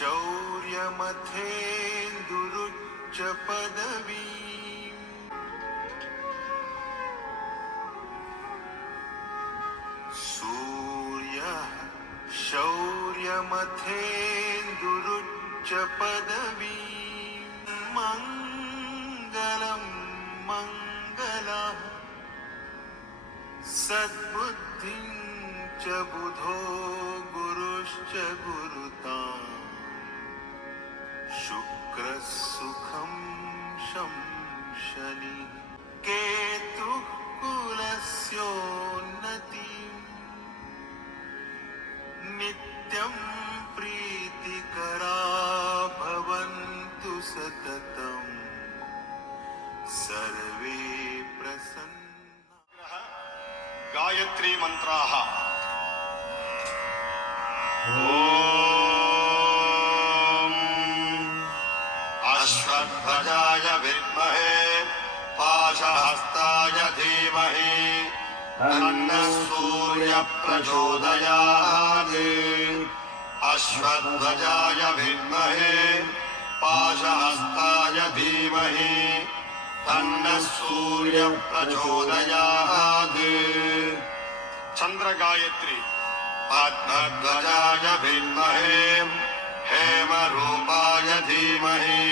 शौर्यमथेन्दुरुच्च पदवी सूर्यः शौर्यमथेन्दुरुच्च पदवी मङ्गलं मङ्गलः सद्बुद्धिं च बुधो गुरुश्च गुरुताम् शुक्रः सुखं शनिः केतुः कुलस्योन्नतिम् नित्यं प्रीतिकरा भवन्तु सततम् सर्वे प्रसन्ना। गायत्री मंत्राः ओम अश्वत्थजाय विद्महे पाशहस्ताय धीमहि तन्नः सूर्यः प्रचोदयात् अश्वत्थजाय विद्महे पाशहस्ताय धीमहि तन्नः सूर्यः प्रचोदयात् चंद्र गायत्री पद्मध्वजाय विद्महे हेमरूपाय धीमहि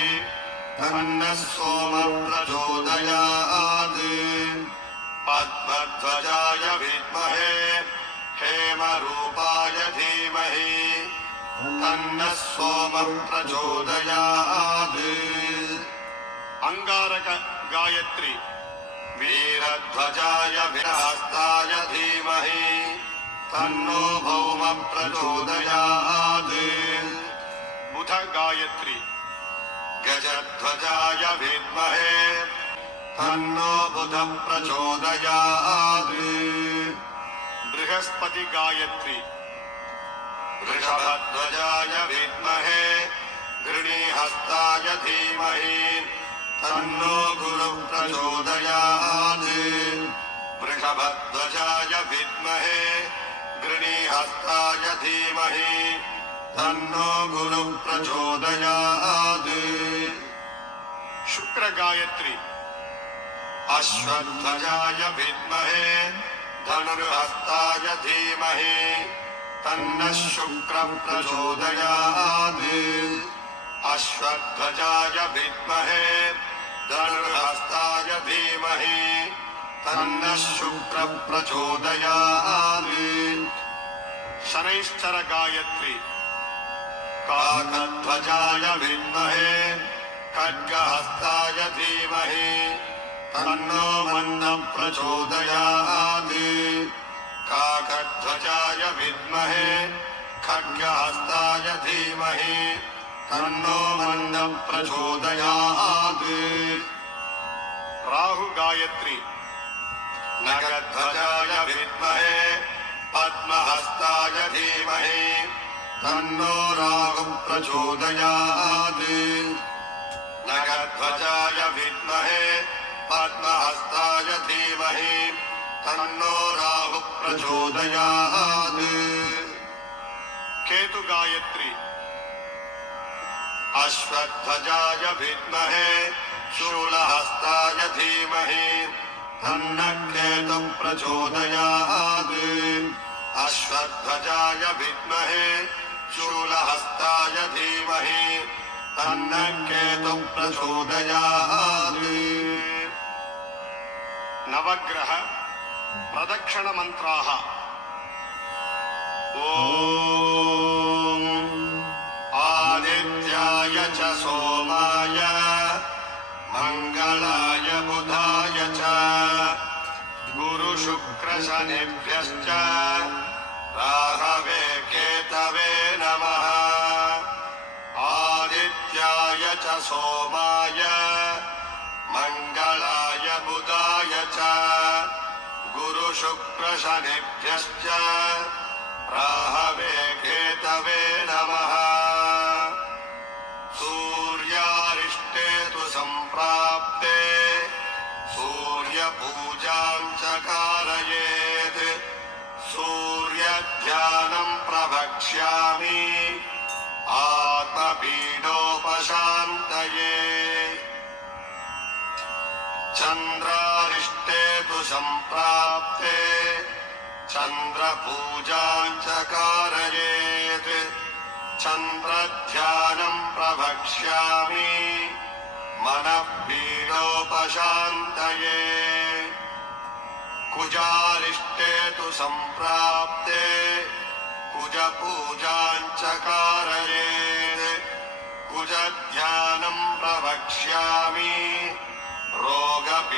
तन्नः सोमः प्रचोदयात् पद्मध्वजाय विद्महे हेमरूपाय धीमहि तन्नः सोमः प्रचोदयात् अंगारक गायत्री वीरध्वजाय वीरहस्ताय धीमहि तन्नो भौमः प्रचोदयात् बुध गायत्री गजध्वजाय विद्महे तन्नो बुधः प्रचोदयात् बृहस्पति गायत्री वृषभध्वजाय विद्महे गृणीहस्ताय धीमहि तन्नो गुरुः प्रचोदयात् वृषभध्वजाय विद्महे गृणीहस्ताय धीमहि तन्नो गुरुः प्रचोदयात् शुक्र गायत्री अश्वत्थजाय विद्महे धनुर्हस्ताय धीमहि तन्नः शुक्रः प्रचोदयात् अश्वत्थजाय विद्महे धनुर्हस्ताय धीमहि तन्नः शुक्रः प्रचोदयात् शनैश्चर गायत्री काकध्वजाय विद्महे खड्गहस्ताय धीमहि तन्नो मन्दः प्रचोदयात् काकध्वजाय विद्महे खड्गहस्ताय धीमहि तन्नो मन्दः प्रचोदयात् राहु गायत्री नगध्वजाय विद्महे पद्महस्ताय धीमहि तन्नो राहुः प्रचोदयात् नगध्वजाय विद्महे पद्महस्ताय धीमहि तन्नो राहुः प्रचोदयात् केतु गायत्री अश्वत्थजाय विद्महे शूलहस्ताय धीमहि तन्नः केतुः प्रचोदयात् अश्वत्थजाय विद्महे शूलहस्ताय धीमहि तन्नः केतुः प्रचोदयात् नवग्रह प्रदक्षिण मंत्राः ओम आदित्याय च सोमाय मंगलाय बुधाय च गुरु शुक्र शनिभ्यश्च राहवे केतवे नमः आदित्याय च सोमाय मंगलाय बुधाय च गुरु शुक्र शनिभ्यश्च राहवे केतवे नमः सूर्यारिष्टे तु संप्राप्ते सूर्यपूजां च कारयेत् सूर्यध्यानं प्रवक्ष्यामि आत्मा सर्वपीडोपशान्तये चन्द्रारिष्टे तु सम्प्राप्ते चन्द्रपूजां च कारयेत् चन्द्रध्यानं प्रवक्ष्यामि मनः पीडोपशान्तये कुजारिष्टे तु सम्प्राप्ते कुजपूजां च कारयेत् कुजध्यानं प्रवक्ष्यामि रोगपीडोपशान्तये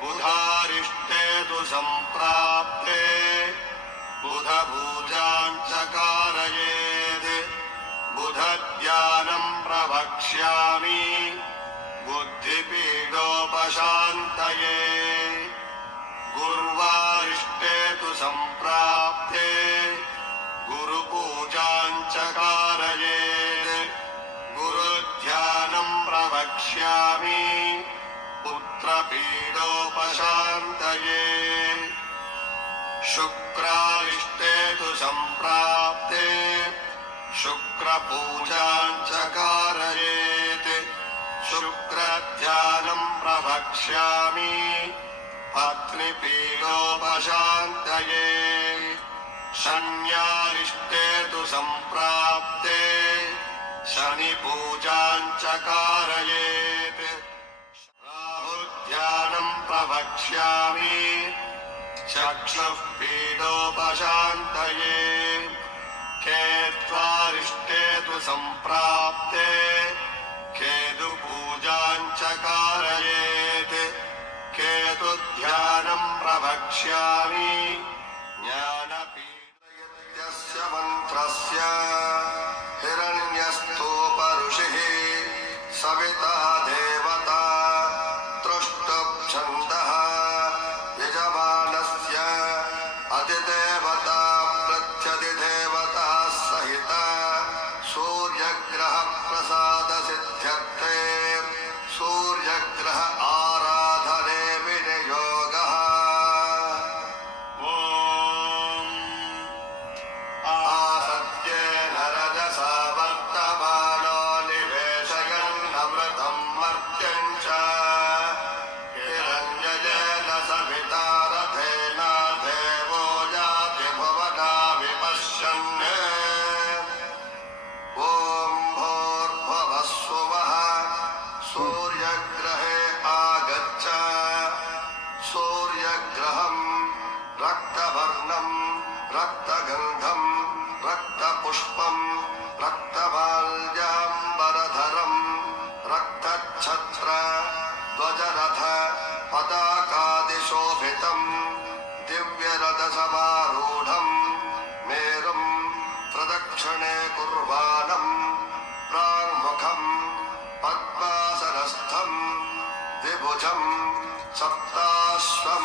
बुधारिष्टे तु सम्प्राप्ते बुधपूजां च कारयेत् बुधध्यानं प्रवक्ष्यामि बुद्धिपीडोपशान्तये गुरुवारिष्टे तु सम्प्राप्ते गुरुपूजां च कारयेत् गुरुध्यानं प्रवक्ष्यामि पुत्रपीडोपशान्तये शुक्रारिष्टे तु सम्प्राप्ते शुक्रपूजां च कारयेत् शुक्रध्यानं प्रवक्ष्यामि पत्नीपीडोपशान्तये शन्यारिष्टे तु सम्प्राप्ते शनिपूजां च कारयेत् राहुध्यानं प्रवक्ष्यामि चक्षुः पीडोपशान्तये केत्वारिष्टे तु सम्प्राप्ते केतुपूजां च कारयेत् केतुध्यानं प्रवक्ष्यामि ज्ञानपीडयत्यस्य मन्त्रस्य हिरण्यस्थोपऋषिः सविता देवता तृष्टुप्छन्दः यजमानस्य अधिदेवता प्रत्यधिदेवता सहित सूर्यग्रहप्रसादसिद्ध्यर्थे सूर्यग्रह आराधने विनियोगः आसत्येन रजसा वर्तमानो निवेशयन्नमृतं मर्त्यं च हिरण्यजेन सविता रथेन देवो याति भुवना विपश्यन् ॐ भूर्भुवः स्वः सूर्यग्रहे आगच्छ सूर्यग्रहं रक्तवर्णं रक्तगन्धं रक्तपुष्पं रक्तमाल्याम्बरधरं रक्तच्छत्र ध्वजरथ पताकादिशोभितं दिव्यरथसमारूढं मेरुं प्रदक्षिणे कुर्वाणं प्राङ्मुखं पद्मासनस्थं द्विभुजं सप्ताश्वं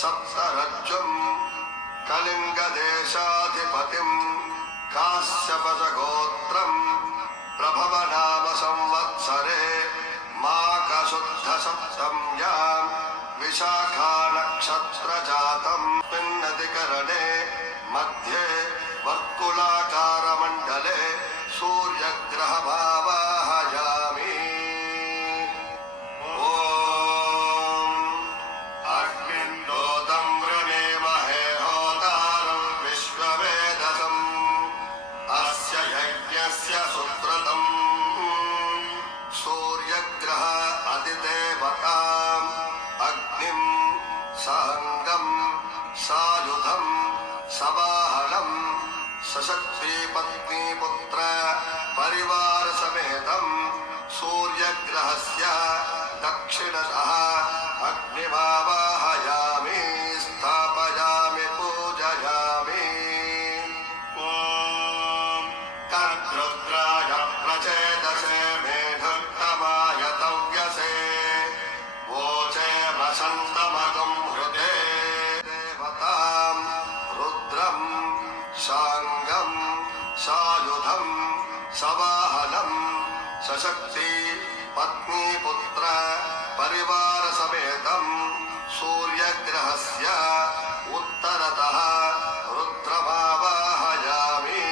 सप्तरज्जुं कलिङ्गदेशाधिपतिं काश्यपशगोत्रं प्रभवनाम संवत्सरे माघशुद्धसप्तम्यां विशाखानक्षत्रजातं पिन्नदिकरणे मध्ये वर्तुलाकारमण्डले सूर्यग्रहमावाहयामि ॐ अग्निन्दोतं वृणीमहे होतारं विश्ववेदसम् अस्य यज्ञस्य सुकृतम् सूर्यग्रह अधिदेवताम् अग्निं साङ्गं सायुधं सवाहनं सशक्तिपत्नीपुत्र परिवारसमेतं सूर्यग्रहस्य दक्षिणतः अग्निमावाहयामि स्थापयामि पूजयामि ॐ तद्रुद्राय प्रचेदसे मेधुत्तमाय तव्यसे वोचे वसन्तमगं हृदे देवतां रुद्रं साङ्गं सायुधं सवाहनं सशक्ति पत्नीपुत्र परिवारसमेतं सूर्यग्रहस्य उत्तरतः रुद्रमावाहयामि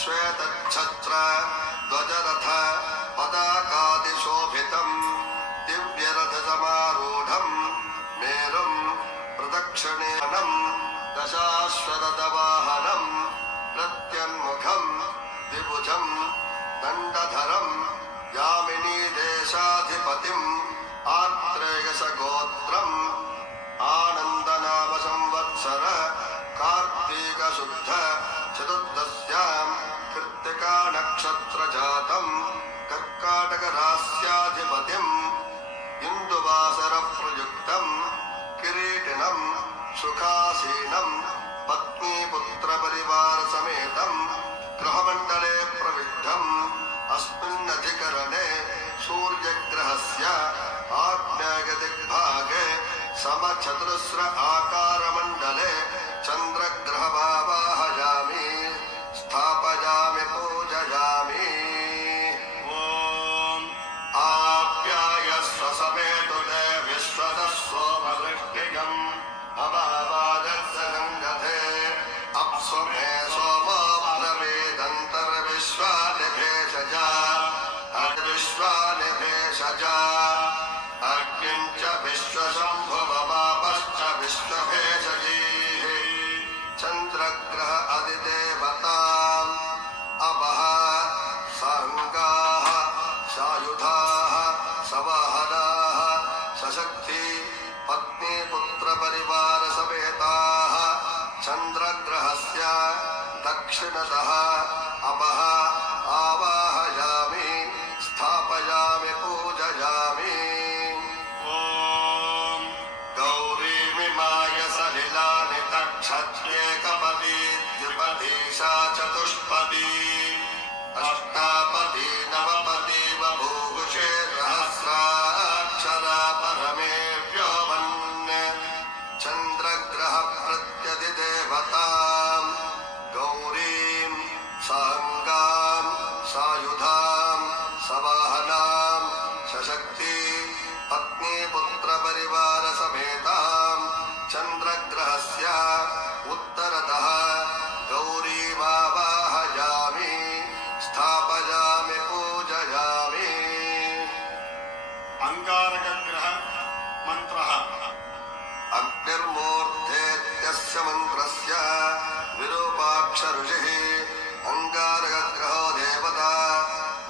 श्वेतच्छत्र ध्वजरथ पताकादिशोभितं दिव्यरथसमारूढं मेरुं प्रदक्षिणेनं दशाश्वरथवाहनं प्रत्यन्मुखं द्विभुजं दण्डधरं यामिनीदेशाधिपतिम् आत्रेयसगोत्रम् आनन्दनाम संवत्सर कार्तीकशुद्ध चतुर्दश्यां कृत्तिका नक्षत्रजातं कर्काटकरास्याधिपतिम् इन्दुवासरप्रयुक्तं किरीटिनं सुखासीनं पत्नीपुत्रपरिवारसमेतं गृहमण्डले प्रविष्टम् अस्मिन्नधिकरणे सूर्यग्रहस्य आग्नेयदिग्भागे समचतुरस्र आकारमण्डले चन्द्रग्रहमावाहयामि स्थापयामि पूजयामि। ॐ आप्यायस्व समेतुते विश्वतः सोमवृष्टिकम् अवावादस्य सङ्गते अप्स्वमे सोमो ब्रवीदन्तर्विश्वानिभेषजा अद्विश्वानिभेषजा अग्निं च विश्वशम्भुवमापश्च विश्वभेषजीः चन्द्रग्रह अधिदेवताम् अपः साङ्गाः सायुधाः सवाहनाः सशक्ति पत्नीपुत्रपरिवारसमेताः चन्द्रग्रहस्य दक्षिणतः अपः आवाहयामि स्थापयामि पूजयामि। ॐ गौरीमिमाय सलिलानि तक्षत्येकपदी द्विपदी सा चतुष्पदी अष्टापदी नवपदी बभूषे सहस्राक्षरा परमेभ्यो मन्ये चन्द्रग्रह प्रत्यधिदेवतां गौरीं साङ्गां सायुधां सवाहनां सशक्ति पत्नीपुत्रपरिवारसमेतां चन्द्रग्रहस्य उत्तरतः गौरीमावाहयामि स्थापयामि पूजयामि। अंगारकग्रह मंत्रः अग्निर्मूर्धेत्यस्य मन्त्रस्य विरूपाक्ष ऋषिः अंगारकग्रहो देवता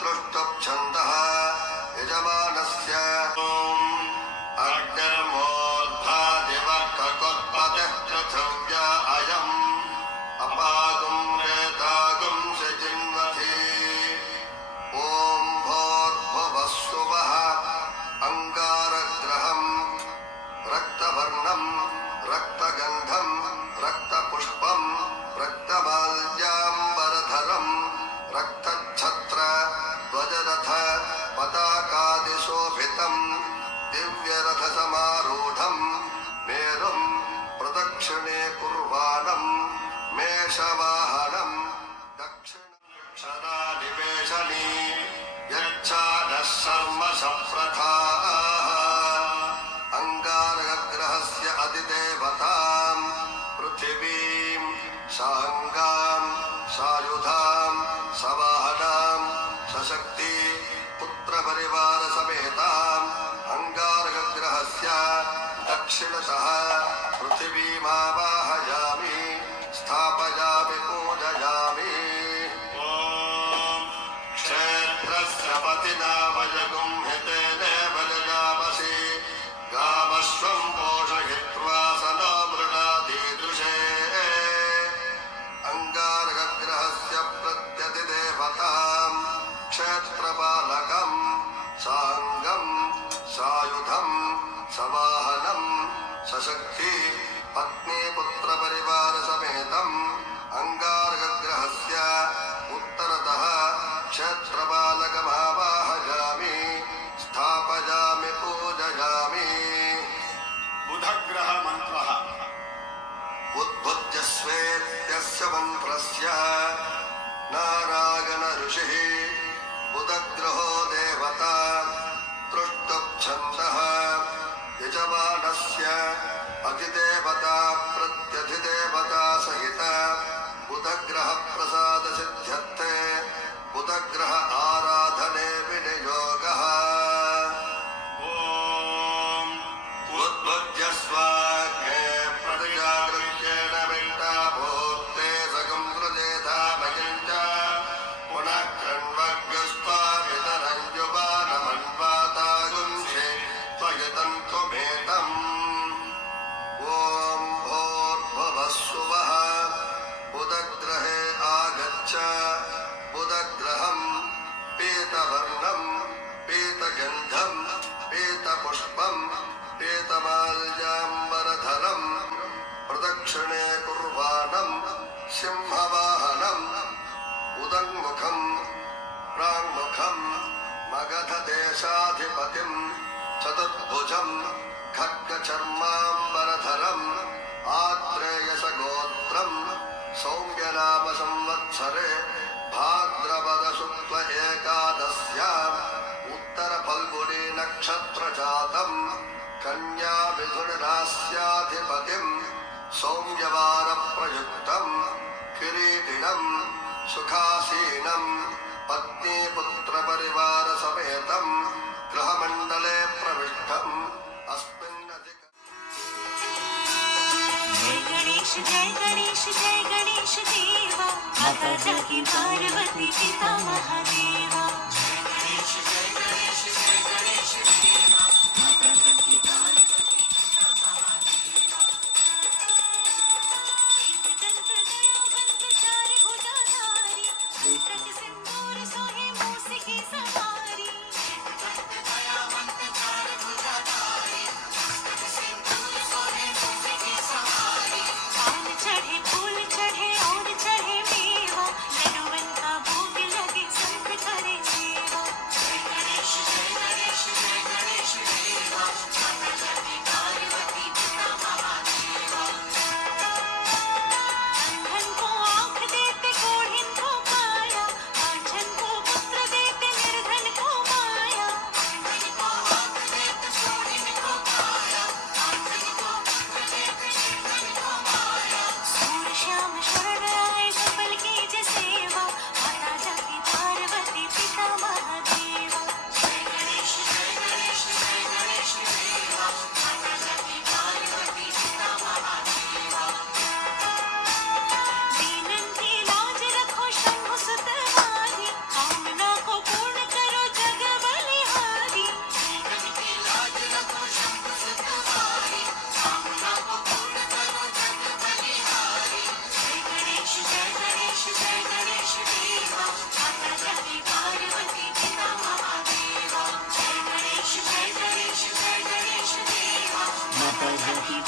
दृष्टुप्छन्दः यजमानस्य ॐ अग्निर्मूर्धादिवक्ककुत्पतिः पृथिव्या अयम् अपागुं रेतागुं सजिन्वति ॐ भूर्भुवस्सुवः अंगारग्रहं रक्तवर्णं रक्तगन्धं रक्तपुष्पं रक्तमाल्याम्बरधरं रक्तच्छत्र ध्वजरथ पताकादिशोभितं दिव्यरथसमारूढं मेरुं प्रदक्षिणे कुर्वाणं मेषवाहनं दक्षिणक्षरानिवेशनी यच्छादः शर्म सप्रथाः अंगारकग्रहस्य अधिदेवतां पृथिवीं साङ्गां सायुधां सवाहनां सशक्ति पुत्रपरिवारसमेताम् अंगारकग्रहस्य दक्षिणतः पृथिवीमावाहयामि स्थापयामि पूजयामि। ॐ क्षेत्रस्य पतिना वयगुं हितेनेव जगामसि गामश्वं पोषयित्वा सनो मृणादीदृशे अंगारकग्रहस्य प्रत्यधिदेवतां क्षेत्रपालकं साङ्गं सायुधं सवाहनं सशक्ति पत्नीपुत्रपरिवारसमेतम् अंगारकग्रहस्य उत्तरतः क्षेत्रपालकमावाहयामि स्थापयामि पूजयामि। बुधग्रह मंत्रः उद्भुज्यस्वेत्यस्य मन्त्रस्य नारायण ऋषिः बुधग्रहो देवता पीतवर्णं पीतगन्धं पीतपुष्पं पीतमाल्याम्बरधरं प्रदक्षिणे कुर्वाणं सिंहवाहनम् उदङ्मुखं प्राङ्मुखं मगधदेशाधिपतिं चतुर्भुजं खड्गचर्माम्बरधरम् आत्रेयसगोत्रं सौम्यनामसंवत्सरे भाद्रपदशुक्ल एकादश्याम् उत्तरफल्गुनी नक्षत्रजातं कन्यामिथुनरास्याधिपतिं सौम्यवारप्रयुक्तं किरीटिनं सुखासीनं पत्नीपुत्रपरिवारसमेतं गृहमण्डले प्रविष्टम् अस्मिन्नधिक जय गणेश देवा माता जागी पार्वती पिता महादेवा जय गणेश देवा माता जागी पार्वती पिता महादेवा एक दंत दयावंत चार भुजाधारी हस्तक सिंदूर सोहे मूस की सवारी एक दंत दयावंत चार भुजाधारी हस्तक सिंदूर सोहे मूस की सवारी पान चढ़े फूल चढ़े और चढ़े मेवा लड्डूवन का भोग लगे संत करे सेवा जय गणेश देवा माता जागी पार्वती पिता महादेवा अंधन को आँख देते कोढ़िन को काया वांछन को पुत्र देते निर्धन को माया अंधन को आँख देते कोढ़िन को काया वांछन को पुत्र देते निर्धन को माया सूर श्याम शरण आए सफल कीजे सेवा माता जागी पार्वती पिता महादेवा जय गणेश देवा माता जागी पार्वती पिता महादेवा दीनन की लाज रखो शंभु सुतवारी कामना को पूर्ण करो जग बलिहारी दीनन की लाज रखो शंभु सुतवारी कामना को पूर्ण करो जग बलिहारी जय गणेश देवा माता जागी पार्वती पिता महादेवा जय गणेश देवा माता जागी